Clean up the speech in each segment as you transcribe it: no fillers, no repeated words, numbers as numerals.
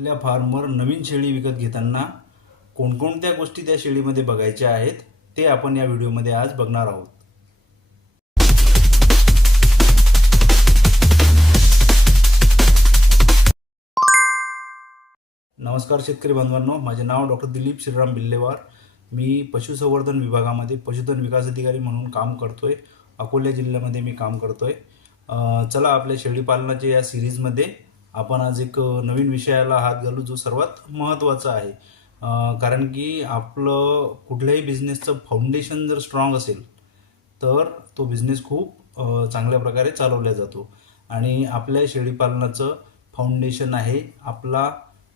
आपल्या फार्मवर नवीन शेळी विकत घेताना कोणकोणत्या गोष्टी त्या शेळीमध्ये बघायच्या आहेत ते आपण या व्हिडिओमध्ये आज बघणार आहोत. नमस्कार शेतकरी बांधवांनो, माझे नाव डॉक्टर दिलीप श्रीराम बिल्लेवार. मी पशुसंवर्धन विभागामध्ये पशुधन विकास अधिकारी म्हणून काम करतोय. अकोला जिल्ह्यामध्ये मी काम करतोय. चला आपल्या शेळी पालनाच्या या सिरीजमध्ये आपण आज एक नवीन विषयाला हात घालू जो सर्वात महत्त्वाचा आहे. कारण की आपलं कुठल्याही बिझनेसचं फाउंडेशन जर स्ट्रॉंग असेल तर तो बिझनेस खूप चांगल्या प्रकारे चालवला जातो. आणि आपल्या शेळीपालनाचं फाउंडेशन आहे आपला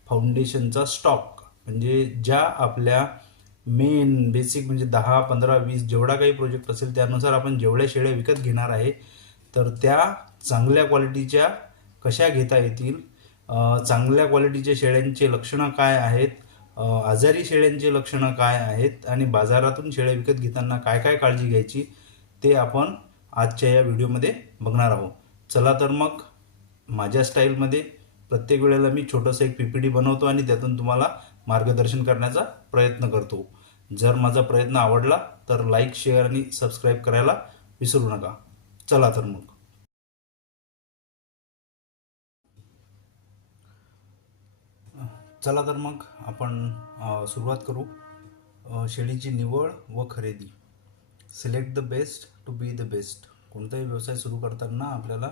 फाउंडेशनचा स्टॉक. म्हणजे ज्या आपल्या मेन बेसिक म्हणजे 10, 15, 20 जेवढा काही प्रोजेक्ट असेल त्यानुसार आपण जेवढ्या शेळ्या विकत घेणार आहे तर त्या चांगल्या क्वालिटीच्या कशा घेता येतील, चांगल्या क्वालिटीच्या शेळ्यांचे लक्षणं काय आहेत, आजारी शेळ्यांची लक्षणं काय आहेत आणि बाजारातून शेळ्या विकत घेताना काय काय काळजी घ्यायची ते आपण आजच्या या व्हिडिओमध्ये बघणार आहोत. चला तर मग माझ्या स्टाईलमध्ये प्रत्येक वेळेला मी छोटंसं एक PPT बनवतो आणि त्यातून तुम्हाला मार्गदर्शन करण्याचा प्रयत्न करतो. जर माझा प्रयत्न आवडला तर लाईक, शेअर आणि सबस्क्राईब करायला विसरू नका. चला तर मग आपण सुरुवात करू. शेळीची निवड व खरेदी. Select the best to be the best. कोणताही व्यवसाय सुरू करताना आपल्याला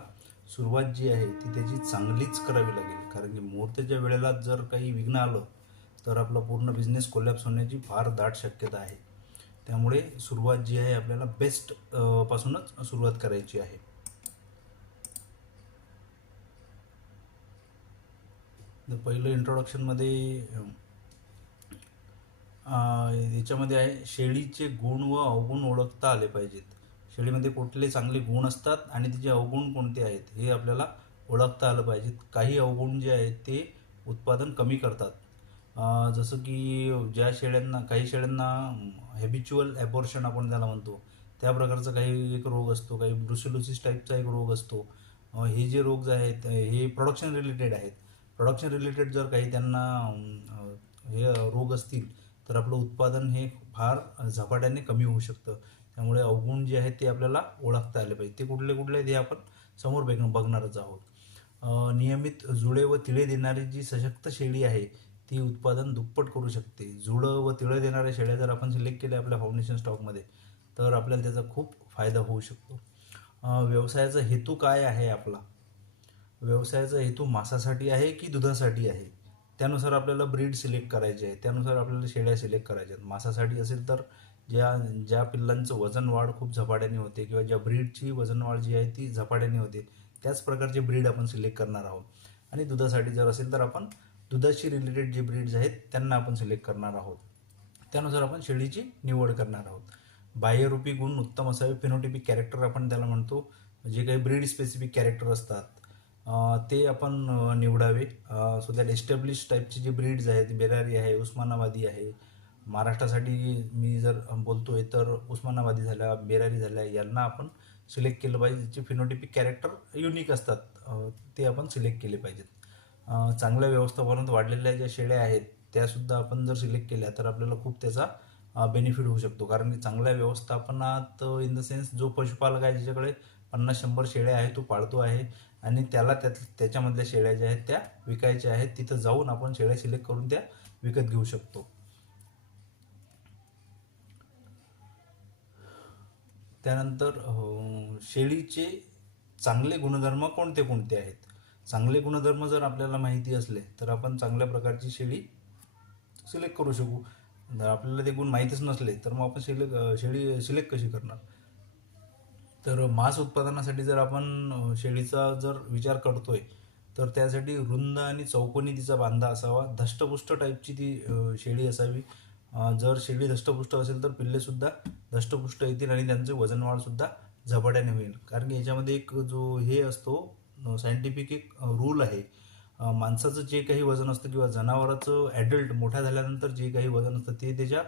सुरुवात जी आहे ती त्याची चांगलीच करावी लागेल. कारण की मुहूर्ताच्या वेळेला जर काही विघ्न आलं तर आपला पूर्ण बिझनेस कोलॅप्स होण्याची फार दाट शक्यता आहे. त्यामुळे सुरुवात जी आहे आपल्याला बेस्ट पासूनच सुरुवात करायची आहे. पहिलं इंट्रोडक्शनमध्ये याच्यामध्ये आहे शेळीचे गुण व अवगुण ओळखता आले पाहिजेत. शेळीमध्ये कुठले चांगले गुण असतात आणि तिचे अवगुण कोणते आहेत हे आपल्याला ओळखता आलं पाहिजेत. काही अवगुण जे आहेत ते उत्पादन कमी करतात. जसं की काही शेळ्यांना हॅबिच्युअल ॲबॉर्शन आपण त्याला म्हणतो त्या प्रकारचा काही एक रोग असतो, काही ब्रुसेलोसिस टाईपचा एक रोग असतो. हे जे रोग जे आहेत हे प्रोडक्शन रिलेटेड आहेत. प्रोडक्शन रिलेटेड जर काही त्यांना हे रोग असतील तर आपलं उत्पादन हे फार झपाट्याने कमी होऊ शकतं. त्यामुळे अवगुण जे आहेत ते आपल्याला ओळखता आले पाहिजे. ते कुठले कुठले आहेत हे आपण समोर बघणारच आहोत. नियमित जुळे व तिळे देणारी जी सशक्त शेळी आहे ती उत्पादन दुप्पट करू शकते. जुळं व तिळे देणाऱ्या शेळ्या जर आपण सिलेक्ट केल्या आपल्या फाउंडेशन स्टॉकमध्ये तर आपल्याला त्याचा खूप फायदा होऊ शकतो. व्यवसायाचा हेतू काय आहे आपला? व्यवसायाचा हेतू मांसासाठी आहे की दुधासाठी आहे त्यानुसार आपल्याला ब्रीड सिलेक्ट करायचे आहे. त्यानुसार आपल्याला शेळ्या सिलेक्ट करायच्या आहेत. मांसासाठी असेल तर ज्या ज्या पिल्लांचं वजन वाढ खूप झपाट्याने होते किंवा ज्या ब्रीडची वजन वाढ जी आहे ती झपाट्याने होते त्याच प्रकारचे ब्रीड आपण सिलेक्ट करणार आहोत. आणि दुधासाठी जर असेल तर आपण दुधाशी रिलेटेड जे ब्रीड्स आहेत त्यांना आपण सिलेक्ट करणार आहोत. त्यानुसार आपण शेळीची निवड करणार आहोत. बाह्यरूपी गुण उत्तम असावे. फिनोटिपिक कॅरेक्टर आपण त्याला म्हणतो. जे काही ब्रीड स्पेसिफिक कॅरेक्टर असतात ते आपण निवडावे. सो दॅट एस्टॅब्लिश टाईपचे जे ब्रीड्स आहेत, बेरारी आहे, उस्मानाबादी आहे. महाराष्ट्रासाठी मी जर बोलतोय तर उस्मानाबादी झाल्या, बेरारी झाल्या यांना आपण सिलेक्ट केलं पाहिजे. जे फिनोटिपिक कॅरेक्टर युनिक असतात ते आपण सिलेक्ट केले पाहिजेत. चांगल्या व्यवस्थापनात वाढलेल्या ज्या शेळ्या आहेत त्यासुद्धा आपण जर सिलेक्ट केल्या तर आपल्याला खूप त्याचा बेनिफिट होऊ शकतो. कारण की चांगल्या व्यवस्थापनात इन द सेन्स जो पशुपालक आहे ज्याच्याकडे 50-100 शेळ्या आहे तो पाळतो आहे आणि त्याला त्याच्यामधल्या शेळ्या ज्या आहेत त्या विकायच्या आहेत, तिथं जाऊन आपण शेळ्या सिलेक्ट करून त्या विकत घेऊ शकतो. त्यानंतर शेळीचे चांगले गुणधर्म कोणते कोणते आहेत? चांगले गुणधर्म जर आपल्याला माहिती असले तर आपण चांगल्या प्रकारची शेळी सिलेक्ट करू शकू. जर आपल्याला ते गुण माहीतच नसले तर मग आपण शेळी सिलेक्ट कशी करणार? तर मांस उत्पादनासाठी जर आपण शेळीचा जर विचार करतोय तर त्यासाठी रुंद आणि चौकोनी तिचा बांधा असावा. धष्टपुष्ट टाईपची ती शेळी असावी. जर शेळी धष्टपुष्ट असेल तर पिल्लेसुद्धा धष्टपुष्ट येतील आणि त्यांचे वजनवाढसुद्धा झपाट्याने होईल. कारण की याच्यामध्ये एक जो हे असतो सायंटिफिक एक रूल आहे. माणसाचं जे काही वजन असतं किंवा जनावराचं ॲडल्ट मोठ्या झाल्यानंतर जे काही वजन असतं ते त्याच्या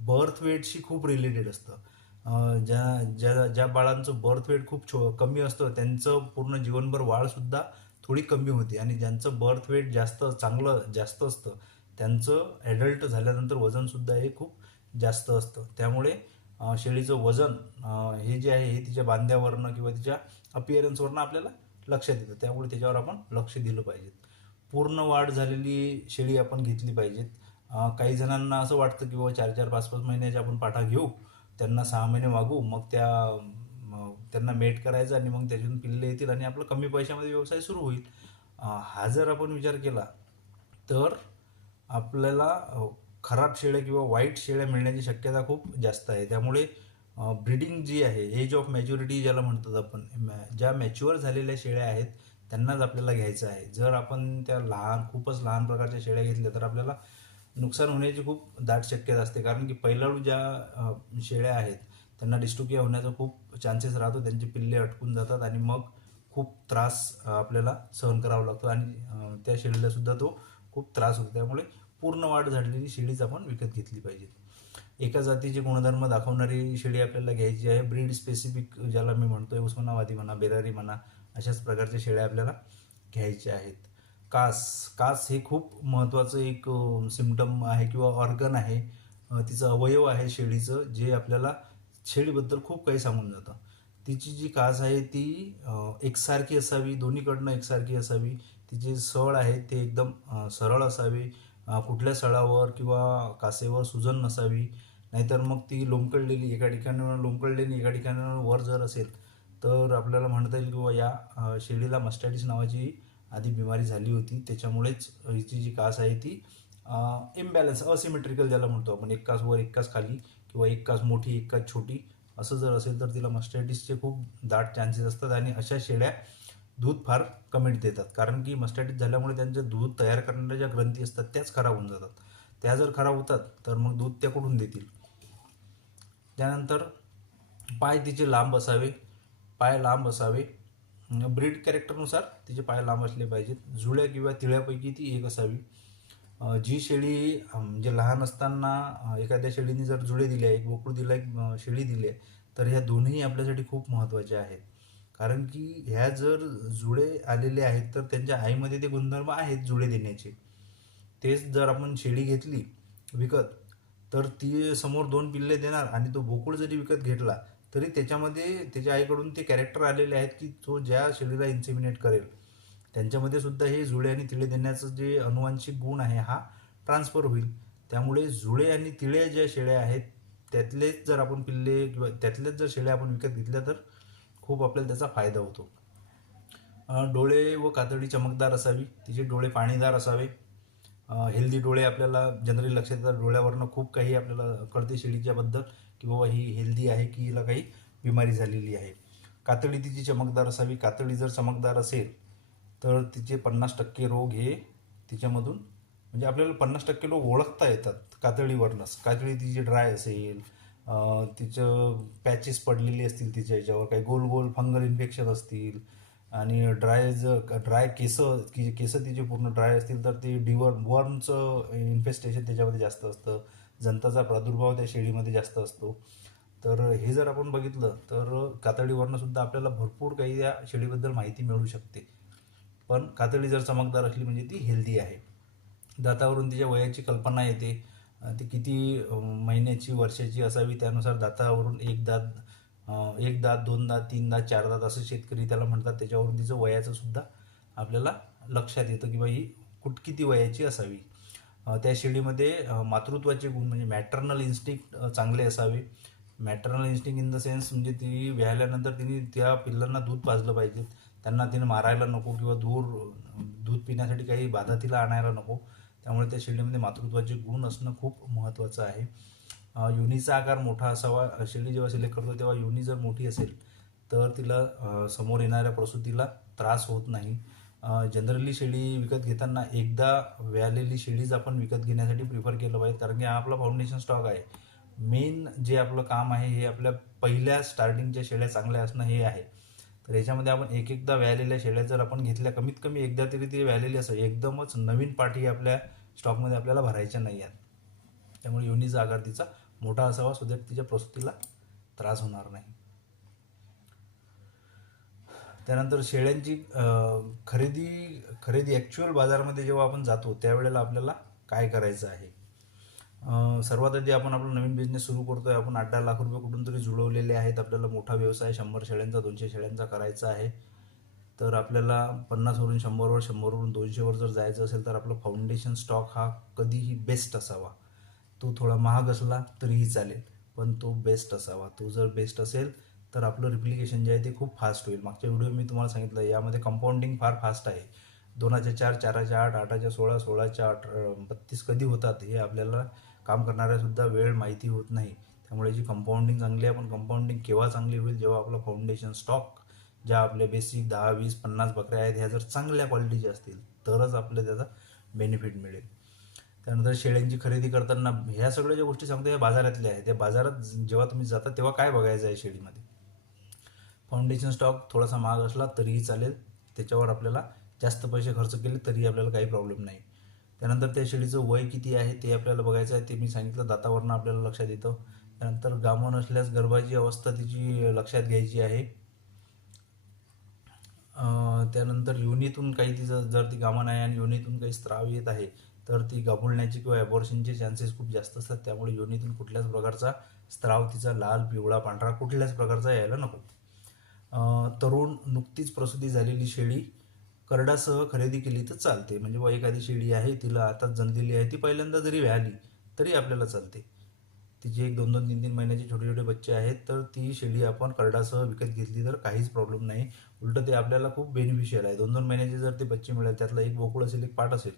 बर्थ वेटशी खूप रिलेटेड असतं. ज्या ज्या ज्या बाळांचं बर्थ वेट खूप कमी असतं त्यांचं पूर्ण जीवनभर वाढसुद्धा थोडी कमी होते आणि ज्यांचं बर्थ वेट जास्त असतं त्यांचं ॲडल्ट झाल्यानंतर वजनसुद्धा हे खूप जास्त असतं. त्यामुळे शेळीचं वजन हे जे आहे हे तिच्या बांध्यावरनं किंवा तिच्या अपिअरन्सवरनं आपल्याला लक्षात येतं. त्यामुळे त्याच्यावर आपण लक्ष दिलं पाहिजे. पूर्ण वाढ झालेली शेळी आपण घेतली पाहिजेत. काही जणांना असं वाटतं की बाबा 4-4, 5-5 महिन्याच्या आपण पाठा घेऊ, त्यांना 6 महिने वागू, मग त्यांना मेट करायचं आणि मग त्याच्यातून पिल्ले येतील आणि आपलं कमी पैशामध्ये व्यवसाय सुरू होईल. हा जर आपण विचार केला तर आपल्याला खराब शेळ्या किंवा वाईट शेळ्या मिळण्याची शक्यता खूप जास्त आहे. त्यामुळे ब्रीडिंग जी आहे, एज ऑफ मॅच्युरिटी ज्याला म्हणतात आपण, ज्या मॅच्युअर झालेल्या शेळ्या आहेत त्यांनाच आपल्याला घ्यायचं आहे. जर आपण त्या खूपच लहान प्रकारच्या शेळ्या घेतल्या तर आपल्याला नुकसान होण्याची खूप दाट शक्यता असते. कारण की पैलाळू ज्या शेळ्या आहेत त्यांना डिस्टोकिया होण्याचा खूप चान्सेस राहतो. त्यांचे पिल्ले अटकून जातात आणि मग खूप त्रास आपल्याला सहन करावा लागतो आणि त्या शेळीला सुद्धा तो खूप त्रास होतो. त्यामुळे पूर्ण वाढ झालेली शेळीच आपण विकत घेतली पाहिजे. एका जातीचे गुणधर्म दाखवणारी शेळी आपल्याला घ्यायची आहे. ब्रीड स्पेसिफिक ज्याला मी म्हणतोय, उस्मानाबादी म्हणा, बेरारी म्हणा, अशाच प्रकारच्या शेळ्या आपल्याला घ्यायच्या आहेत. कास हे खूप महत्त्वाचं एक सिम्पटम आहे किंवा ऑर्गन आहे, तिचं अवयव आहे शेळीचं, जे आपल्याला शेळीबद्दल खूप काही सांगून जातं. तिची जी कास आहे ती एकसारखी असावी, दोन्हीकडनं एकसारखी असावी. तिचे सळ आहे ते एकदम सरळ असावे. कुठल्या सळावर किंवा कासेवर सुजन नसावी. नाहीतर मग ती लोंबकळलेली, एका ठिकाणावर लोंबकळलेली एका ठिकाणावर वर जर असेल तर आपल्याला म्हणता येईल किंवा या शेळीला मस्टॅटिस नावाची आधी बिमारी झाली होती. त्याच्यामुळेच हिची जी कास आहे ती इम्बॅलन्स, असिमेट्रिकल ज्याला म्हणतो आपण, एक कास वर एक कास खाली किंवा एक कास मोठी एक कास छोटी असं जर असेल तर तिला मस्टॅटिसचे खूप दाट चान्सेस असतात. आणि अशा शेळ्या दूध फार कमी देतात, कारण की मस्टॅटिस झाल्यामुळे त्यांचे दूध तयार करणाऱ्या ज्या ग्रंथी असतात त्याच खराब होऊन जातात. त्या जर खराब होतात तर मग दूध त्या कुठून देतील. त्यानंतर पाय तिचे लांब असावे, पाय लांब असावे. ब्रीड कॅरेक्टरनुसार तिचे पाय लांब असले पाहिजेत. जुळ्या किंवा तिळ्यापैकी ती एक असावी. जी शेळी म्हणजे लहान असताना एखाद्या शेळीने जर जुळे दिले, एक बोकड दिला, एक शेळी दिली आहे, तर ह्या दोन्ही आपल्यासाठी खूप महत्त्वाच्या आहेत. कारण की ह्या जर जुळे आलेले आहेत तर त्यांच्या आईमध्ये ते गुणधर्म आहेत जुळे देण्याचे. तेच जर आपण शेळी घेतली विकत तर ती समोर 2 पिल्ले देणार आणि तो बोकड जरी विकत घेतला तरी त्याच्यामध्ये त्याच्या आईकडून ते कॅरेक्टर आलेले आहेत की तो ज्या शेळीला इन्सेमिनेट करेल त्यांच्यामध्ये सुद्धा हे जुळे आणि तिळे देण्याचं जे अनुवांशिक गुण आहे हा ट्रान्सफर होईल. त्यामुळे जुळे आणि तिळे ज्या शेळ्या आहेत त्यातलेच जर आपण पिल्ले किंवा त्यातलेच जर शेळ्या आपण विकत घेतल्या तर खूप आपल्याला त्याचा फायदा होतो. डोळे व कातडी चमकदार असावी. तिचे डोळे पाणीदार असावे. हेल्दी डोळे आपल्याला जनरली लक्षात येतात. डोळ्यावरनं खूप काही आपल्याला कळते शेळीच्याबद्दल की बाबा ही हेल्दी आहे की हिला काही बिमारी झालेली आहे. कातडी तिची चमकदार असावी. कातडी जर चमकदार असेल तर तिचे 50% रोग हे तिच्यामधून, म्हणजे आपल्याला 50% रोग ओळखता येतात कातडीवरनंच. कातडी तिची ड्राय असेल, तिचं पॅचेस पडलेली असतील तिच्या याच्यावर, काही गोल गोल फंगल इन्फेक्शन असतील आणि ड्राय केस तिचे पूर्ण ड्राय असतील तर ते वर्मचं इन्फेस्टेशन त्याच्यामध्ये जास्त असतं. जंताचा प्रादुर्भाव त्या शेळीमध्ये जास्त असतो. तर हे जर आपण बघितलं तर कातडीवरनं सुद्धा आपल्याला भरपूर काही या शेळीबद्दल माहिती मिळू शकते. पण कातडी जर चमकदार असली म्हणजे ती हेल्दी आहे. दातावरून तिच्या वयाची कल्पना येते. ती किती महिन्याची, वर्षाची असावी त्यानुसार दातावरून एक दात, 2 दात, 3 दात, 4 दात असं शेतकरी त्याला म्हणतात. त्याच्यावरून तिचं वयाचं सुद्धा आपल्याला लक्षात येतं की बाई ही किती वयाची असावी. त्या शेळीमध्ये मातृत्वाचे गुण म्हणजे मॅटर्नल इन्स्टिंक्ट चांगले असावे. Maternal instinct in the sense म्हणजे ती व्याल्यानंतर तिने त्या पिल्लांना दूध पाजलं पाहिजे. त्यांना तिने मारायला नको किंवा दूध पिण्यासाठी काही बाधा तिला आणायला नको. त्यामुळे त्या शेळीमध्ये मातृत्वाचे गुण असणं खूप महत्त्वाचं आहे. योनीचा आकार मोठा असावा. शेळी जेव्हा सिलेक्ट करतो तेव्हा योनी जर मोठी असेल तर तिला समोर येणाऱ्या प्रसूतीला त्रास होत नाही. जनरली शेळी विकत घेताना एकदा व्यालेली शेळीच आपण विकत घेण्यासाठी प्रिफर केलं पाहिजे, कारण की हा आपला फाउंडेशन स्टॉक आहे. मेन जे आपलं काम आहे हे आपल्या पहिल्या स्टार्टिंगच्या शेळ्या चांगल्या असणं हे आहे. तर याच्यामध्ये आपण एकदा व्यालेल्या शेळ्या जर आपण घेतल्या, कमीत कमी एकदा तरी ती व्यालेली असेल. एकदमच नवीन पाठी आपल्या स्टॉकमध्ये आपल्याला भरायच्या नाही आहेत. त्यामुळे योनीचा आकार तिचा मोठा असावा सो दॅट तिच्या प्रसूतीला त्रास होणार नाही. त्यानंतर शेळ्यांची खरेदी ॲक्च्युअल बाजारामध्ये जेव्हा आपण जातो त्यावेळेला आपल्याला काय करायचं आहे. सर्वात आधी आपण आपला नवीन बिझनेस सुरू करतोय, आपण 8-10 लाख रुपये कुठून तरी जुळवलेले आहेत, आपल्याला मोठा व्यवसाय 100 शेळ्यांचा 200 शेळ्यांचा करायचा आहे. तर आपल्याला 50वरून 100वर 100वरून 200वर जर जायचं असेल तर आपला फाउंडेशन स्टॉक हा कधीही बेस्ट असावा. तो थोडा महाग असला तरीही चालेल, पण तो बेस्ट असावा. तो जर बेस्ट असेल तर आपलं रिप्लिकेशन जे आहे ते खूप फास्ट होईल. मागच्या व्हिडिओ मी तुम्हाला सांगितलं यामध्ये कंपाऊंडिंग फार फास्ट आहे. 2च्या 4, 4च्या 8, 8च्या 16, 16च्या 32 कधी होतात हे आपल्याला काम करणाऱ्यासुद्धा वेळ माहिती होत नाही. त्यामुळे जी कंपाऊंडिंग चांगली आहे, पण कंपाऊंडिंग केव्हा चांगली होईल, जेव्हा आपला फाउंडेशन स्टॉक ज्या आपल्या बेसिक 10, 20, 50 बकऱ्या आहेत ह्या जर चांगल्या क्वालिटीच्या असतील तरच आपल्याला त्याचा बेनिफिट मिळेल. त्यानंतर शेळ्यांची खरेदी करताना ह्या सगळ्या ज्या गोष्टी सांगतो ह्या बाजारातल्या आहेत. त्या बाजारात जेव्हा तुम्ही जाता तेव्हा काय बघायचं आहे शेळीमध्ये. फाउंडेशन स्टॉक थोडासा महाग असला तरीही चालेल, त्याच्यावर आपल्याला जास्त पैसे खर्च केले तरी आपल्याला काही प्रॉब्लेम नाही. त्यानंतर त्या शेळीचं वय किती आहे ते आपल्याला बघायचं आहे. ते मी सांगितलं दातावरनं आपल्याला लक्षात येतं. त्यानंतर गाभण नसल्यास गर्भाची अवस्था तिची लक्षात घ्यायची आहे. त्यानंतर योनीतून काही तिचं जर ती गाभण आहे आणि योनीतून काही स्त्राव येत आहे तर ती गाभुलण्याची किंवा ॲबॉर्शनचे चान्सेस खूप जास्त असतात. त्यामुळे योनीतून कुठल्याच प्रकारचा स्त्राव तिचा लाल, पिवळा, पांढरा कुठल्याच प्रकारचा यायला नको. तरुण नुकतीच प्रसूती झालेली शेळी करडासह खरेदी केली तर चालते. म्हणजे बा एखादी शेळी आहे तिला आताच जन्मलेली आहे, ती पहिल्यांदा जरी व्याली तरी आपल्याला चालते. तिचे 1-2, 3-3 महिन्याचे छोटे छोटे बच्चे आहेत तर ती शेळी आपण करडासह विकत घेतली तर काहीच प्रॉब्लेम नाही. उलटं ते आपल्याला खूप बेनिफिशियल आहे. 2-2 महिन्याचे जर ते बच्चे मिळेल, त्यातलं एक बोकड असेल, एक पाट असेल,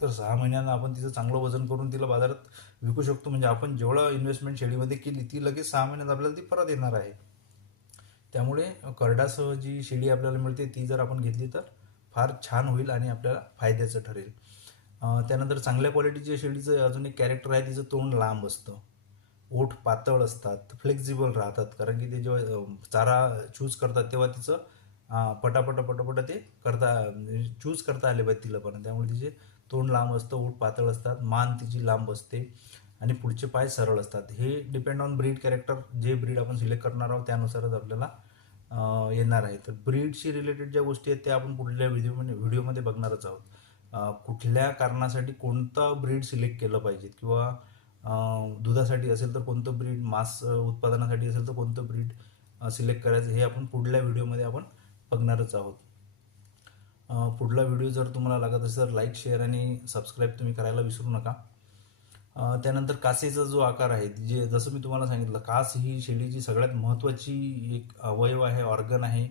तर 6 महिन्यांना आपण तिचं चांगलं वजन करून तिला बाजारात विकू शकतो. म्हणजे आपण जेवढं इन्व्हेस्टमेंट शेळीमध्ये केली ती लगेच 6 महिन्यात आपल्याला ती परत येणार आहे. त्यामुळे करडासह जी शेळी आपल्याला मिळते ती जर आपण घेतली तर फार छान होईल आणि आपल्याला फायद्याचं ठरेल. त्यानंतर चांगल्या क्वालिटीच्या शेळीचं अजून एक कॅरेक्टर आहे, तिचं तोंड लांब असतं, ओठ पातळ असतात, फ्लेक्झिबल राहतात. कारण की ते जेव्हा चारा चूज करतात तेव्हा तिचं पटापट ते चूज करता आले पाहिजे तिला पण. त्यामुळे तिचे तोंड लांब असतं, ओठ पातळ असतात, मान तिची लांब असते आणि पुढचे पाय सरळ असतात. हे डिपेंड ऑन ब्रीड कॅरेक्टर, जे ब्रीड आपण सिलेक्ट करणार आहोत त्यानुसारच आपल्याला येणार आहे. तर ब्रीडशी रिलेटेड ज्या गोष्टी आहेत त्या आपण पुढल्या व्हिडिओमध्ये बघणारच आहोत. कुठल्या कारणासाठी कोणतं ब्रीड सिलेक्ट केलं पाहिजे किंवा दुधासाठी असेल तर कोणतं ब्रीड, मांस उत्पादनासाठी असेल तर कोणतं ब्रीड सिलेक्ट करायचं हे आपण पुढल्या व्हिडिओमध्ये आपण बघणारच आहोत. पुढला व्हिडिओ जर तुम्हाला लागत असेल तर लाईक, शेअर आणि सबस्क्राईब तुम्ही करायला विसरू नका. त्यानंतर कासेचा जो आकार आहे, जे जसं मी तुम्हाला सांगितलं, कास ही शेळीची सगळ्यात महत्त्वाची एक अवयव आहे, ऑर्गन आहे.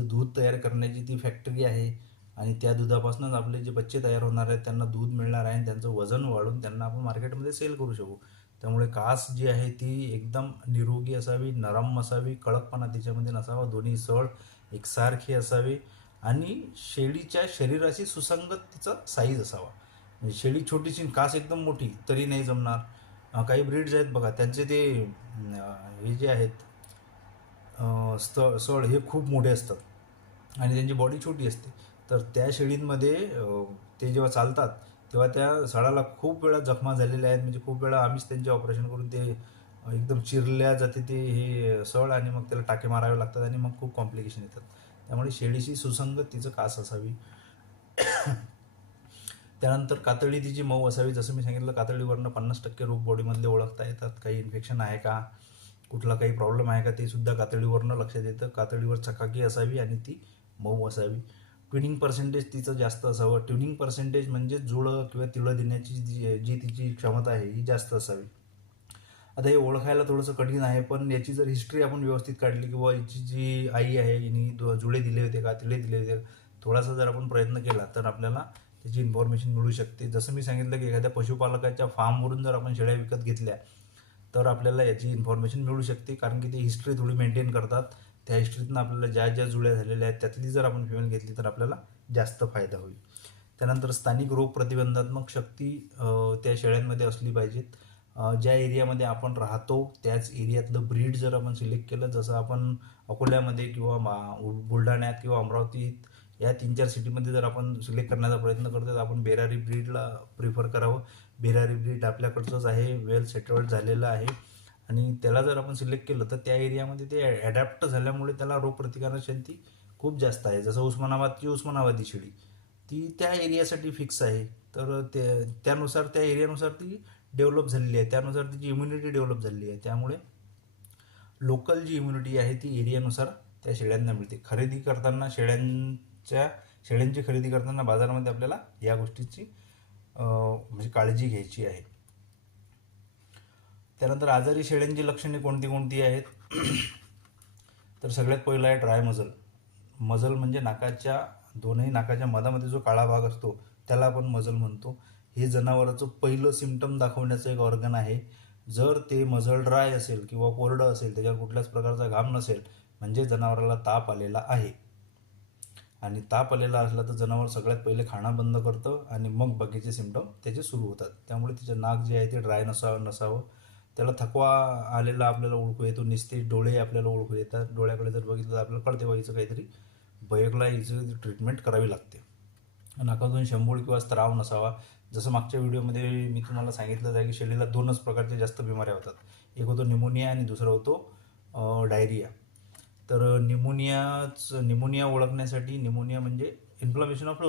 दूध तयार करण्याची ती फॅक्टरी आहे आणि त्या दुधापासूनच आपले जे बच्चे तयार होणार आहेत त्यांना दूध मिळणार आहे आणि त्यांचं वजन वाढून त्यांना आपण मार्केटमध्ये सेल करू शकू. त्यामुळे कास जी आहे ती एकदम निरोगी असावी, नरम असावी, कडकपणा तिच्यामध्ये नसावा, दोन्ही सळ एकसारखी असावी आणि शेळीच्या शरीराशी सुसंगत तिचा साईज असावा. म्हणजे शेळी छोटीशी, कास एकदम मोठी तरी नाही जमणार. काही ब्रीड्स आहेत बघा, त्यांचे ते हे जे आहेत सळ हे खूप मोठे असतात आणि त्यांची बॉडी छोटी असते. तर त्या शेळींमध्ये ते जेव्हा चालतात तेव्हा त्या सळाला खूप वेळा जखमा झालेल्या आहेत. म्हणजे खूप वेळा आम्हीच त्यांचे ऑपरेशन करून ते एकदम चिरल्या जाते ते हे सळ आणि मग त्याला टाके मारावे लागतात आणि मग खूप कॉम्प्लिकेशन येतात. त्यामुळे शेळीशी सुसंगत तिचं कास असावी. त्यानंतर कातळी तिची मऊ असावी. जसं मी सांगितलं, कातळीवरनं 50% रोग बॉडीमधले ओळखता येतात. काही इन्फेक्शन आहे का, कुठला काही प्रॉब्लेम आहे का, ते सुद्धा कातळीवरनं लक्षात येतं. कातळीवर चकाकी असावी आणि ती मऊ असावी. ट्युनिंग पर्सेंटेज तिचं जास्त असावं. ट्युनिंग पर्सेंटेज म्हणजे जुळं किंवा तिळं देण्याची जी तिची क्षमता आहे ही जास्त असावी. आता हे ओळखायला थोडंसं कठीण आहे, पण याची जर हिस्ट्री आपण व्यवस्थित काढली किंवा हिची जी आई आहे हिने जुळे दिले होते का, तिळे दिले होते का, थोडासा जर आपण प्रयत्न केला तर आपल्याला त्याची इन्फॉर्मेशन मिळू शकते. जसं मी सांगितलं की एखाद्या पशुपालकाच्या फार्मवरून जर आपण शेळ्या विकत घेतल्या तर आपल्याला याची इन्फॉर्मेशन मिळू शकते. कारण की ते हिस्ट्री थोडी मेंटेन करतात. त्या हिस्ट्रीतनं आपल्याला ज्या ज्या जुळ्या झालेल्या आहेत त्यातली जर आपण फिमेल घेतली तर आपल्याला जास्त फायदा होईल. त्यानंतर स्थानिक रोग प्रतिबंधात्मक शक्ती त्या शेळ्यांमध्ये असली पाहिजेत. ज्या एरियामध्ये आपण राहतो त्याच एरियातलं ब्रीड जर आपण सिलेक्ट केलं, जसं आपण अकोल्यामध्ये किंवा बुलढाण्यात किंवा अमरावतीत या 3-4 सिटीमध्ये जर आपण सिलेक्ट करण्याचा प्रयत्न करतो तर आपण बेरारी ब्रीडला प्रिफर करावं. बेरारी ब्रीड आपल्याकडचंच आहे, वेल सेटल्ड झालेलं आहे आणि त्याला जर आपण सिलेक्ट केलं तर त्या एरियामध्ये ते ॲडॅप्ट झाल्यामुळे त्याला रोगप्रतिकारशक्ती खूप जास्त आहे. जसं उस्मानाबादची उस्मानाबादी शेळी ती त्या एरियासाठी फिक्स आहे. तर त्यानुसार त्या एरियानुसार ती डेव्हलप झालेली आहे, त्यानुसार तिची इम्युनिटी डेव्हलप झालेली आहे. त्यामुळे लोकल जी इम्युनिटी आहे ती एरियानुसार त्या शेळ्यांना मिळते. खरेदी करताना शेळ्यांची खरेदी करताना बाजारामध्ये आपल्याला या गोष्टीची म्हणजे काळजी घ्यायची आहे. त्यानंतर आजारी शेळ्यांची लक्षणे कोणती कोणती आहेत? तर सगळ्यात पहिलं आहे ड्राय मजल. मजल म्हणजे दोनही नाकाच्या मधामध्ये जो काळा भाग असतो त्याला आपण मजल म्हणतो. हे जनावराचं पहिलं सिम्पटम दाखवण्याचं एक ऑर्गन आहे. जर ते मजल ड्राय असेल किंवा कोरडं असेल, त्याच्यावर कुठल्याच प्रकारचा घाम नसेल, म्हणजे जनावराला ताप आलेला आहे. आणि ताप आलेला असला तर जनावर सगळ्यात पहिले खाणं बंद करतं आणि मग बाकीचे सिम्पटम त्याचे सुरू होतात. त्यामुळे तिचं नाक जे आहे ते ड्राय नसावं. त्याला थकवा आलेला आपल्याला ओळखू येतो. नुसते डोळे आपल्याला ओळखू येतात. डोळ्याकडे जर बघितलं तर आपल्याला कळते बघायचं काहीतरी बयकला हिचं ट्रीटमेंट करावी लागते. नाकातून शंभूळ किंवा स्त्राव नसावा. जसं मागच्या व्हिडिओमध्ये मी तुम्हाला सांगितलं आहे की शेळीला 2च प्रकारच्या जास्त बिमाऱ्या होतात. एक होतो निमोनिया आणि दुसरा होतो डायरिया. तर निमोनिया ओळखण्यासाठी, निमोनिया म्हणजे इन्फ्लमेशन ऑफ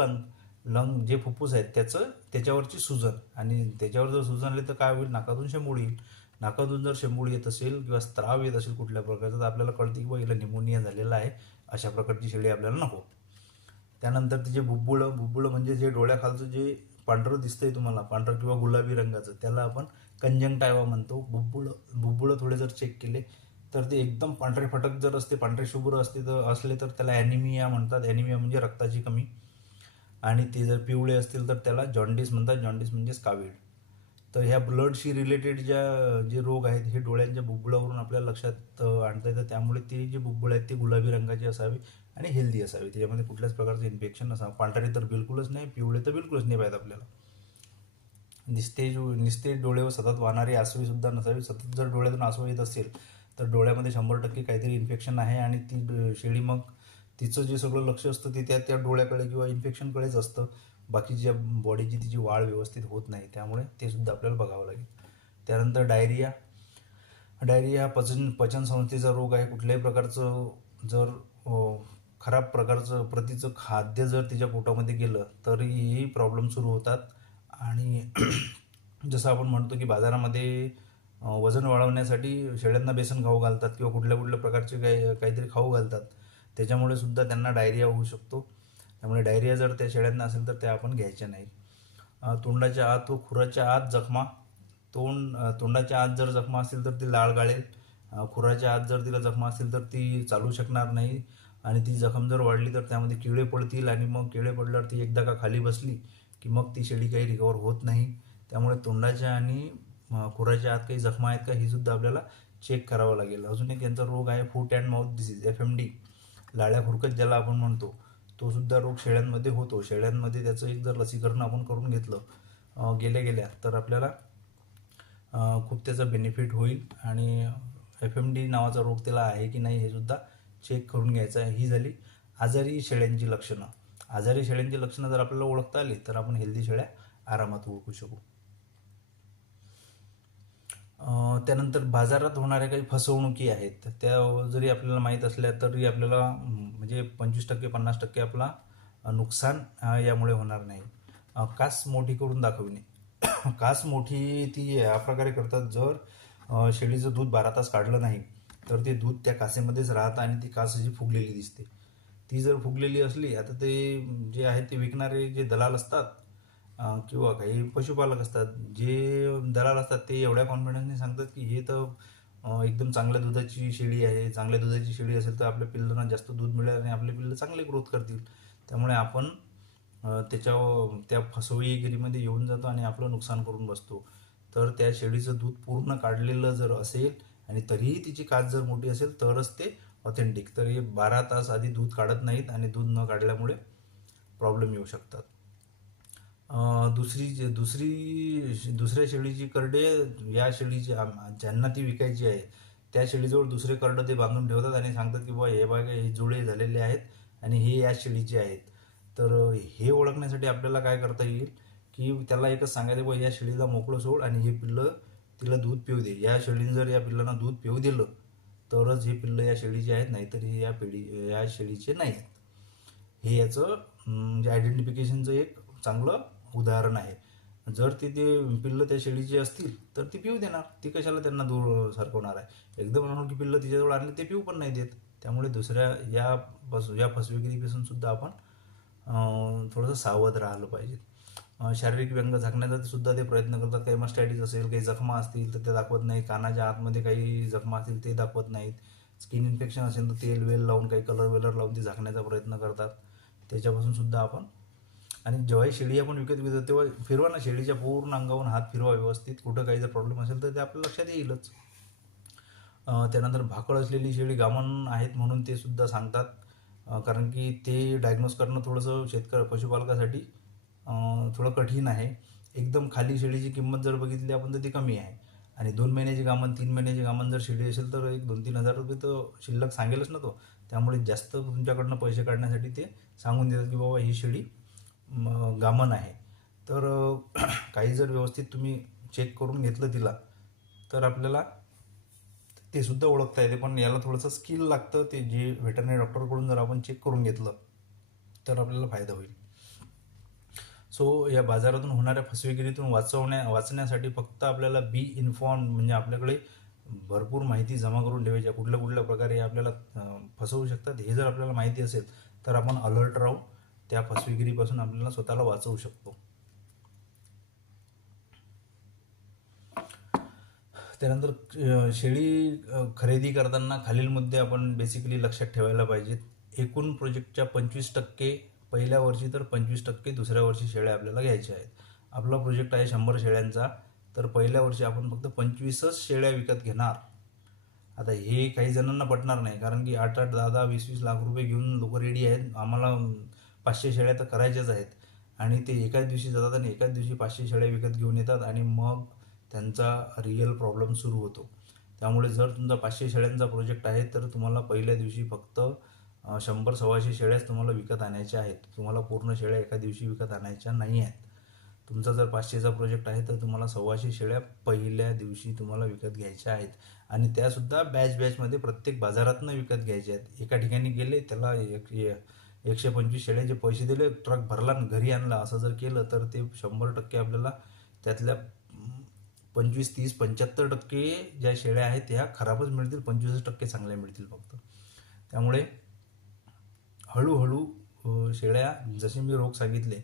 लंग जे फुफ्फुस आहेत त्याच्यावरची सुजन, आणि त्याच्यावर जर सुजन आली तर काय होईल? नाकातून शेंबूळ येईल. नाकातून जर शेंबूळ येत असेल किंवा स्त्राव येत असेल कुठल्या प्रकारचा, तर आपल्याला कळते की हिला निमोनिया झालेला आहे. अशा प्रकारची शेळी आपल्याला नको. त्यानंतर तिचे बुब्बुळं म्हणजे जे डोळ्याखालचं जे पांढरं दिसतंय तुम्हाला, पांढरं किंवा गुलाबी रंगाचं, त्याला आपण कंजंक्टायवा म्हणतो. बुब्बुळं थोडे जर चेक केले तर ते एकदम पांढरे फटक जर असते, पांढरे शुभ्र असले तर त्याला ॲनिमिया म्हणतात. ॲनिमिया म्हणजे रक्ताची कमी. आणि ते जर पिवळे असतील तर त्याला जॉन्डिस म्हणतात. जॉन्डिस म्हणजे स्काविड. तर ह्या ब्लडशी रिलेटेड जे रोग आहेत हे डोळ्यांच्या बुब्बुळावरून आपल्याला लक्षात आणता येतं. त्यामुळे ते जे बुब्बुळ आहेत ते गुलाबी रंगाचे असावे आणि हेल्दी असावे. त्याच्यामध्ये कुठल्याच प्रकारचं इन्फेक्शन नसावं. पांढरे तर बिलकुलच नाही, पिवळे तर बिलकुलच नाही पाहिजे आपल्याला. निस्ते डोळ्यावर सतत वाहणारी आसवेसुद्धा नसावी. सतत जर डोळ्यातून आसवे येत असेल तर डोळ्यामध्ये 100% काहीतरी इन्फेक्शन आहे आणि ती शेळी मग तिचं जे सगळं लक्ष असतं ते त्या डोळ्याकडे किंवा इन्फेक्शनकडेच असतं. बाकीच्या बॉडीची तिची वाढ व्यवस्थित होत नाही. त्यामुळे ते सुद्धा आपल्याला बघावं लागेल. त्यानंतर डायरिया हा पचनसंस्थेचा रोग आहे. कुठल्याही प्रकारचं जर खराब प्रकारचं प्रतीचं खाद्य जर तिच्या पोटामध्ये गेलं तरीही प्रॉब्लेम सुरू होतात. आणि जसं आपण म्हणतो की बाजारामध्ये वजन वाढवण्यासाठी शेळ्यांना बेसन खाऊ घालतात किंवा कुठल्या प्रकारचे काहीतरी खाऊ घालतात. त्याच्यामुळे सुद्धा त्यांना डायरिया होऊ शकतो. त्यामुळे डायरिया जर त्या शेळ्यांना असेल तर त्या आपण घ्यायच्या नाही. तोंडाच्या आत व खुराच्या आत जखमा. तोंडाच्या आत जर जखमा असतील तर ती लाळ गाळेल. खुराच्या आत जर तिला जखमा असतील तर ती चालू शकणार नाही. आणि ती जखम जर वाढली तर त्यामध्ये किडे पडतील आणि मग किडे पडल्यावर ती एकदा का खाली बसली की मग ती शेळी काही रिकवर होत नाही. त्यामुळे तोंडाच्या आणि खुराच्या आत काही जखमा आहेत का ही सुद्धा आपल्याला चेक करावं लागेल. अजून एक यांचा रोग आहे फूट अँड माउथ डिसीज, FMD, लाळ्या खुरकत ज्याला आपण म्हणतो, तो सुद्धा रोग शेळ्यांमध्ये होतो. शेळ्यांमध्ये त्याचं एक जर लसीकरण आपण करून घेतलं गेल्या तर आपल्याला खूप त्याचा बेनिफिट होईल. आणि FMD नावाचा रोग त्याला आहे की नाही हे सुद्धा चेक करून घ्यायचं आहे. ही झाली आजारी शेळ्यांची लक्षणं. आजारी शेळ्यांची लक्षणं जर आपल्याला ओळखता आली तर आपण हेल्दी शेळ्या आरामात ओळखू शकू. त्यानंतर बाजारात होणाऱ्या काही फसवणुकी आहेत त्या जरी आपल्याला माहीत असल्या तरी आपल्याला म्हणजे 25% 50% आपला नुकसान यामुळे होणार नाही. कास मोठी करून दाखविणे. कास मोठी ती या प्रकारे करतात, जर शेळीचं दूध 12 तास काढलं नाही तर ते दूध त्या कासेमध्येच राहतं आणि ती कास अशी फुगलेली दिसते. ती जर फुगलेली असली, आता ते जे आहेत ते विकणारे जे दलाल असतात किंवा काही पशुपालक असतात, जे दलाल असतात ते एवढ्या कॉन्फिडन्सने सांगतात की हे तर एकदम चांगल्या दुधाची शेळी आहे. चांगल्या दुधाची शेळी असेल तर आपल्या पिल्लांना जास्त दूध मिळेल आणि आपले पिल्लं चांगले ग्रोथ करतील. त्यामुळे आपण त्या फसवेगिरीमध्ये येऊन जातो आणि आपलं नुकसान करून बसतो. तर त्या शेळीचं दूध पूर्ण काढलेलं जर असेल आणि तरीही तिची कास जर मोठी असेल तरच ते ऑथेंटिक. तर हे 12 तास आधी दूध काढत नाहीत आणि दूध न काढल्यामुळे प्रॉब्लेम येऊ शकतात. दुसऱ्या शेळीची करडे या शेळीची ज्यांना ती विकायची आहे त्या शेळीजवळ दुसरे करडं ते बांधून ठेवतात आणि सांगतात की बाबा हे बघा हे जुळे झालेले आहेत आणि हे या शेळीचे आहेत. तर हे ओळखण्यासाठी आपल्याला काय करता येईल की त्याला एकच सांगायचं बाबा या शेळीला मोकळं सोड आणि हे पिल्लं तिला दूध पिऊ दे. या शेळीने जर या पिल्लांना दूध पिऊ दिलं तरच हे पिल्लं या शेळीचे आहेत, नाहीतर हे या शेळीचे नाही आहेत. हे याचं म्हणजे आयडेंटिफिकेशनचं एक चांगलं उदाहरण आहे. जर ते पिल्लं त्या शेळीची असतील तर ती पिऊ देणार, ती कशाला त्यांना दूर सरकवणार आहे. एकदम अनोळखी पिल्लं तिच्याजवळ आणले ते पिऊ पण नाही देत. त्यामुळे दुसऱ्या या फसवेगिरीपासून सुद्धा आपण थोडंसं सावध राहिलं पाहिजे. शारीरिक व्यंग झाकण्याचा सुद्धा ते प्रयत्न करतात. काही मस्टॅटिस असेल, काही जखमा असतील तर ते दाखवत नाही. कानाच्या आतमध्ये काही जखमा असतील ते दाखवत नाहीत. स्किन इन्फेक्शन असेल तर तेल वेल लावून, काही कलर वेलर लावून ते झाकण्याचा प्रयत्न करतात. त्याच्यापासून सुद्धा आपण, आणि जेव्हाही शेळी आपण विकत घेतो तेव्हा फिरवा ना, शेळीच्या पूर्ण अंगावरून हात फिरवा व्यवस्थित. कुठं काही जर प्रॉब्लेम असेल तर ते आपल्या लक्षात येईलच. त्यानंतर भाकड असलेली शेळी गामण आहेत म्हणून ते सुद्धा सांगतात. कारण की ते डायग्नोज करणं थोडंसं पशुपालकासाठी थोडं कठीण आहे. एकदम खाली शेळीची किंमत जर बघितली आपण तर ती कमी आहे. आणि 2 महिन्याची गामण, 3 महिन्याची गामण जर शेळी असेल तर एक 2-3 हजार रुपये तर शिल्लक सांगेलच ना तो. त्यामुळे जास्त तुमच्याकडनं पैसे काढण्यासाठी ते सांगून देतात की बाबा ही शेळी गामण आहे. तर काही जर व्यवस्थित तुम्ही चेक करून घेतलं तिला तर आपल्याला ते सुद्धा ओळखता येते. पण याला थोडंसं स्किल लागतं. ते जे व्हेटरनरी डॉक्टरकडून जर आपण चेक करून घेतलं तर आपल्याला फायदा होईल. सो या बाजारातून होणाऱ्या फसवेगिरीतून वाचण्यासाठी फक्त आपल्याला बी इन्फॉर्म, म्हणजे आपल्याकडे भरपूर माहिती जमा करून ठेवायची. कुठल्या कुठल्या प्रकारे आपल्याला फसवू शकतात हे जर आपल्याला माहिती असेल तर आपण अलर्ट राहू, त्या फसवेगिरीपासून आपल्याला स्वतःला वाचवू शकतो. त्यानंतर शेळी खरेदी करताना खालील मुद्दे आपण बेसिकली लक्षात ठेवायला पाहिजेत. एकूण प्रोजेक्टच्या 25% पहिल्या वर्षी तर 25% दुसऱ्या वर्षी शेळ्या आपल्याला घ्यायच्या आहेत. आपला प्रोजेक्ट आहे 100 शेळ्यांचा, तर पहिल्या वर्षी आपण फक्त 25च शेळ्या विकत घेणार. आता हे काही जणांना पटणार नाही, कारण की 8-8, 10-10, 20-20 लाख रुपये घेऊन लोक रेडी आहेत, आम्हाला 500 शेळ्या तर करायच्याच आहेत. आणि ते एकाच दिवशी जातात आणि एकाच दिवशी 500 शेळ्या विकत घेऊन येतात आणि मग त्यांचा रिअल प्रॉब्लेम सुरू होतो. त्यामुळे जर तुमचा 500 शेळ्यांचा प्रोजेक्ट आहे तर तुम्हाला पहिल्या दिवशी फक्त 100-125 शेळ्याच तुम्हाला विकत आणायच्या आहेत. तुम्हाला पूर्ण शेळ्या एका दिवशी विकत आणायच्या नाही आहेत. तुमचा जर 500चा प्रोजेक्ट आहे तर तुम्हाला 125 शेळ्या पहिल्या दिवशी तुम्हाला विकत घ्यायच्या आहेत. आणि त्यासुद्धा बॅचमध्ये प्रत्येक बाजारातनं विकत घ्यायच्या आहेत. एका ठिकाणी गेले, त्याला 125 शेळ्याचे पैसे दिले, ट्रक भरला आणि घरी आणला, असं जर केलं तर ते 100% आपल्याला त्यातल्या 25, 30, 75% ज्या शेळ्या आहेत त्या खराबच मिळतील, 25% चांगल्या मिळतील फक्त. त्यामुळे हळूहळू शेळ्या, जसे मी रोग सांगितले,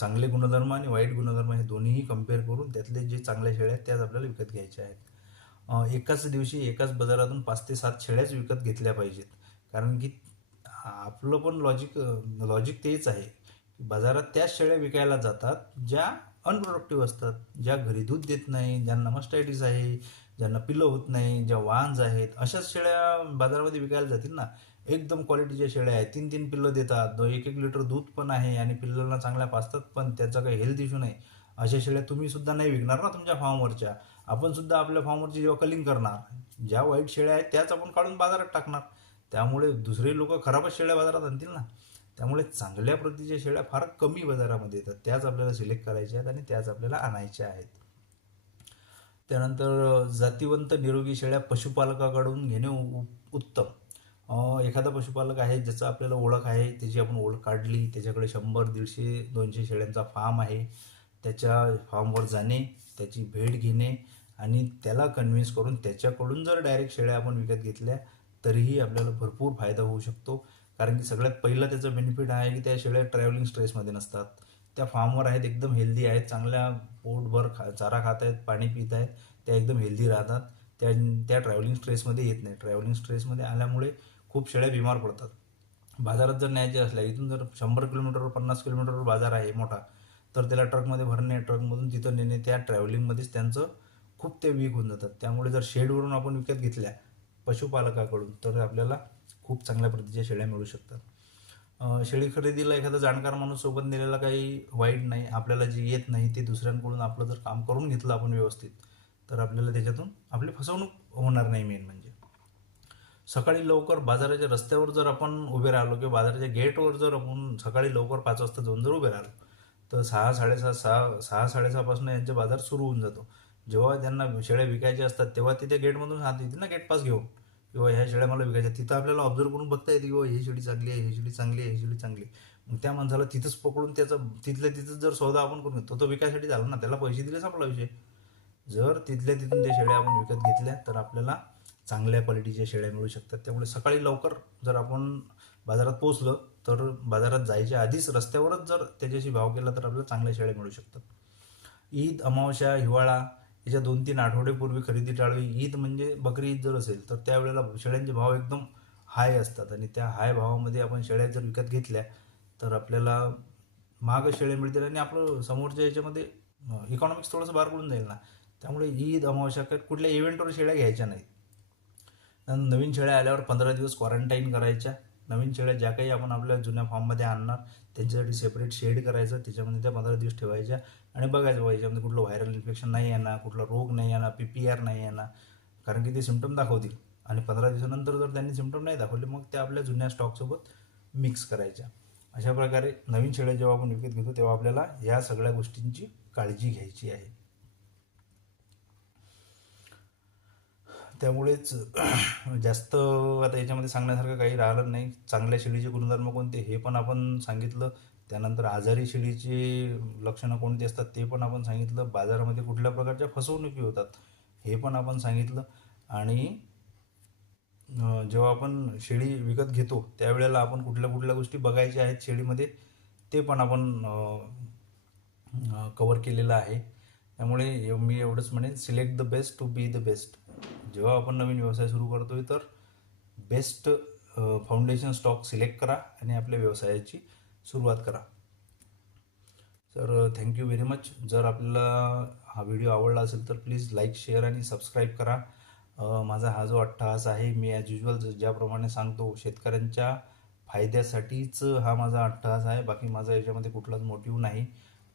चांगले गुणधर्म आणि वाईट गुणधर्म हे दोन्हीही कम्पेअर करून त्यातले जे चांगल्या शेळ्या आहेत त्याच आपल्याला विकत घ्यायच्या आहेत. एकाच दिवशी एकाच बाजारातून 5 ते 7 शेळ्याच विकत घेतल्या पाहिजेत. कारण की आपलं पण लॉजिक तेच आहे की बाजारात त्याच शेळ्या विकायला जातात ज्या अनप्रोडक्टिव्ह असतात, ज्या घरी दूध देत नाही, ज्यांना मस्टायटिस आहे, ज्यांना पिल्लं होत नाही, ज्या वांज आहेत, अशाच शेळ्या बाजारामध्ये विकायला जातील ना. एकदम क्वालिटीच्या शेळ्या आहेत, 3-3 पिल्लं देतात, 1-1 लिटर दूध पण आहे आणि पिल्लांना चांगल्या पाचतात पण, त्याचा काही हेल्थ इश्यू नाही, अशा शेळ्या तुम्ही सुद्धा नाही विकणार ना तुमच्या फार्मवरच्या. आपण सुद्धा आपल्या फार्मवरची जेव्हा कलिंग करणार, ज्या वाईट शेळ्या आहेत त्याच आपण काढून बाजारात टाकणार. त्यामुळे दुसरे लोक खराबच शेळ्या बाजारात आणतील ना. त्यामुळे चांगल्या प्रतीच्या शेळ्या फार कमी बाजारामध्ये येतात, त्याच आपल्याला सिलेक्ट करायच्या आहेत आणि त्याच आपल्याला आणायच्या आहेत. त्यानंतर जातीवंत निरोगी शेळ्या पशुपालकाकडून घेणे उत्तम. एखादा पशुपालक आहे ज्याचा आपल्याला ओळख आहे, त्याची आपण ओळख काढली, त्याच्याकडे 100, 150, 200 शेळ्यांचा फार्म आहे, त्याच्या फार्मवर जाणे, त्याची भेट घेणे आणि त्याला कन्व्हिन्स करून त्याच्याकडून जर डायरेक्ट शेळ्या आपण विकत घेतल्या तरीही आपल्याला भरपूर फायदा होऊ शकतो. कारण की सगळ्यात पहिलं त्याचं बेनिफिट आहे की त्या शेळ्या ट्रॅव्हलिंग स्ट्रेसमध्ये नसतात, त्या फार्मवर आहेत, एकदम हेल्दी आहेत, चांगल्या पोटभर चारा खात आहेत, पाणी पित आहेत, त्या एकदम हेल्दी राहतात, त्या ट्रॅव्हलिंग स्ट्रेसमध्ये येत नाही. ट्रॅव्हलिंग स्ट्रेसमध्ये आल्यामुळे खूप शेळ्या बिमार पडतात. बाजारात जर न्यायचे असल्या, इथून जर 100 किलोमीटरवर 50 किलोमीटरवर बाजार आहे मोठा, तर त्याला ट्रकमध्ये भरणे, ट्रकमधून तिथं नेणे, त्या ट्रॅव्हलिंगमध्येच त्यांचं खूप ते वीक होऊन जातात. त्यामुळे जर शेडवरून आपण विकत घेतल्या पशुपालकाकडून तर आपल्याला खूप चांगल्या प्रतीच्या शेळ्या मिळू शकतात. शेळी खरेदीला एखादा जाणकार माणूस सोबत नेलेला काही वाईट नाही. आपल्याला जे येत नाही ते दुसऱ्यांकडून आपलं जर काम करून घेतलं आपण व्यवस्थित तर आपल्याला त्याच्यातून आपली फसवणूक होणार नाही. मेन म्हणजे सकाळी लवकर बाजाराच्या रस्त्यावर जर आपण उभे राहिलो किंवा बाजाराच्या गेटवर जर आपण सकाळी लवकर 5 वाजता जाऊन जर उभे राहिलो तर 6-6:30 पासून यांचा बाजार सुरू होऊन जातो. जेव्हा त्यांना शेळ्या विकायच्या असतात तेव्हा ते त्या गेटमधून हात येतील ना, गेट पास घेऊन, किंवा ह्या शेळ्या मला विकायच्या. तिथं आपल्याला ऑब्झर्व करून बघता येते किंवा ही शेळी चांगली आहे, ही शेळी चांगली आहे, ही शेळी चांगली आहे. मग त्या माणसाला तिथंच पकडून त्याचं तिथल्या तिथंच जर सौदा आपण करून घेतो, तो विकायसाठी झाला ना, त्याला पैसे दिले संपला विषय. जर तिथल्या तिथून त्या शेळ्या आपण विकत घेतल्या तर आपल्याला चांगल्या क्वालिटीच्या शेळ्या मिळू शकतात. त्यामुळे सकाळी लवकर जर आपण बाजारात पोहोचलं तर बाजारात जायच्या आधीच रस्त्यावरच जर त्याच्याशी भाव केला तर आपल्याला चांगल्या शेळ्या मिळू शकतात. ईद, अमावस्या, हिवाळा याच्या 2-3 आठवडेपूर्वी खरेदी टाळावी. ईद म्हणजे बकरी ईद जर असेल तर त्यावेळेला शेळ्यांचे भाव एकदम हाय असतात आणि त्या हाय भावामध्ये आपण शेळ्या जर विकत घेतल्या तर आपल्याला महाग शेळ्या मिळतील आणि आपलं समोरच्या याच्यामध्ये इकॉनॉमिक्स थोडंसं बार पडून जाईल ना. त्यामुळे ईद, अमावस्या कुठल्या इव्हेंटवर शेळ्या घ्यायच्या नाहीत. नवीन शेळ्या आल्यावर 15 दिवस क्वारंटाईन करायच्या. नवीन शेळ्या ज्या काही आपण आपल्या जुन्या फार्ममध्ये आणणार त्यांच्यासाठी सेपरेट शेड करायचं, त्याच्यामध्ये त्या 15 दिवस ठेवायच्या आणि बघायचं बाबा याच्यामध्ये कुठलं व्हायरल इन्फेक्शन नाही येणार, कुठला रोग नाही येणार, PPR नाही येणार, कारण की ते सिम्पटम दाखवतील. आणि 15 दिवसानंतर जर त्यांनी सिम्पटम नाही दाखवले मग त्या आपल्या जुन्या स्टॉकसोबत मिक्स करायच्या. अशा प्रकारे नवीन शेळ्या जेव्हा आपण विकत घेतो तेव्हा आपल्याला ह्या सगळ्या गोष्टींची काळजी घ्यायची आहे. त्यामुळेच जास्त आता याच्यामध्ये सांगण्यासारखं काही राहिलं नाही. चांगल्या शेळीचे गुणधर्म कोणते हे पण आपण सांगितलं. त्यानंतर आजारी शेळीचे लक्षणं कोणती असतात ते पण आपण सांगितलं. बाजारामध्ये कुठल्या प्रकारच्या फसवणुकी होतात हे पण आपण सांगितलं. आणि जेव्हा आपण शेळी विकत घेतो त्यावेळेला आपण कुठल्या कुठल्या गोष्टी बघायच्या आहेत शेळीमध्ये ते पण आपण कवर केलेलं आहे. त्यामुळे मी एवढंच म्हणेन, select the best to be the best. जेव्हा आपण नवीन व्यवसाय सुरू करतोय तर बेस्ट फाउंडेशन स्टॉक सिलेक्ट करा आणि आपल्या व्यवसायाची सुरुवात करा. तर थँक्यू व्हेरी मच. जर आपल्याला हा व्हिडिओ आवडला असेल तर प्लीज लाईक, शेअर आणि सबस्क्राईब करा. माझा हा जो अट्टहास आहे, मी ॲज युजल ज्याप्रमाणे सांगतो शेतकऱ्यांच्या फायद्यासाठीच हा माझा अट्टहास आहे. बाकी माझा याच्यामध्ये कुठलाच मोटिव्ह नाही.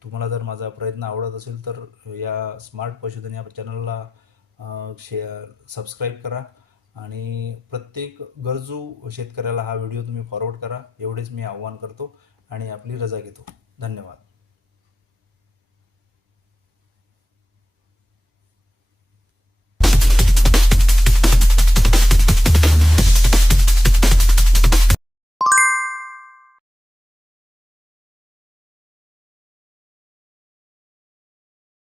तुम्हाला जर माझा प्रयत्न आवडत असेल तर या स्मार्ट पशुधन या चॅनलला सबस्क्राईब करा आणि प्रत्येक गरजू शेतकऱ्याला हा व्हिडिओ तुम्ही फॉरवर्ड करा. एवढेच मी आव्हान करतो आणि आपली रजा घेतो. धन्यवाद.